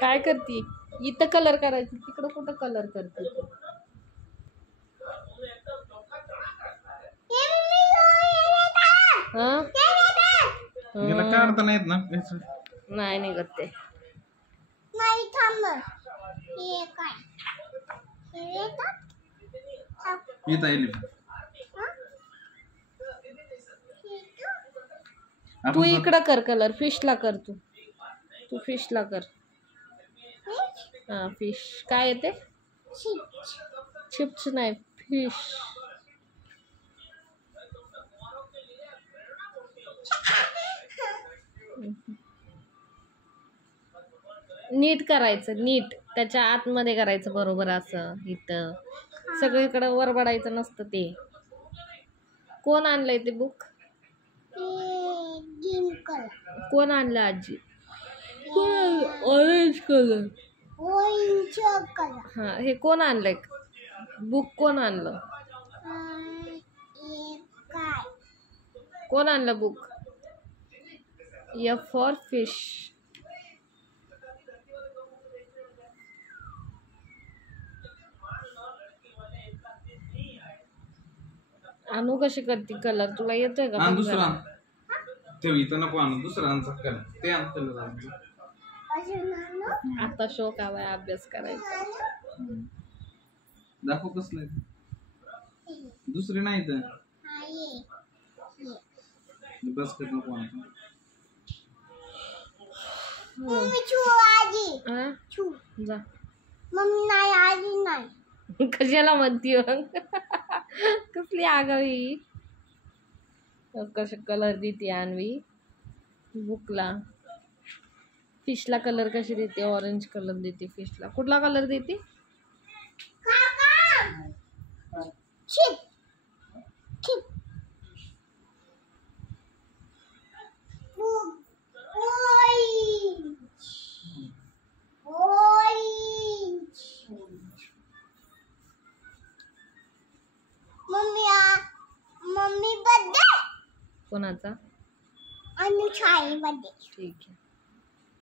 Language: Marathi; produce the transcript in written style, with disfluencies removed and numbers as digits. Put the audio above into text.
काय करती? इथं कलर करायचं, तिकडं कुठं कलर करते तू? काढता नाहीत ना? नाही निघत ते. नाही थांब. इथं येईल. तू इकडं कर कलर, फिशला कर तू. तू फिशला कर. हा फिश काय येते? चिप्स नाही, फिश. नीट करायचं, नीट त्याच्या आतमध्ये करायचं बरोबर असं. इथं सगळीकडे वरबडायचं नसतं ते. कोण आणलंय ते बुक? कोण आणलं आजी? Orange colour. हा हे कोण आणलंय बुक? कोण आणलं? कोण आणलं बुक? F for fish. आणू कशी करते कलर? तुला येतोय का? दुसरा ठेव इथं नको आणू. दुसरा कलर ते आणतो. आता शोक आलाय अभ्यास करायचा. दाखव कसलं दुसरे नाही तर बस कर नको आणतो. जा. मम्मी नाही आली नाही. कशाला म्हणती कसली आगावी. कसे कलर देते आणवी बुकला. फिशला कलर कशी देते? ऑरेंज कलर देते फिशला. कुठला कलर देते? मम्मी बर्थडे कोणाचा? अनुषाई बर्थडे. ठीक आहे.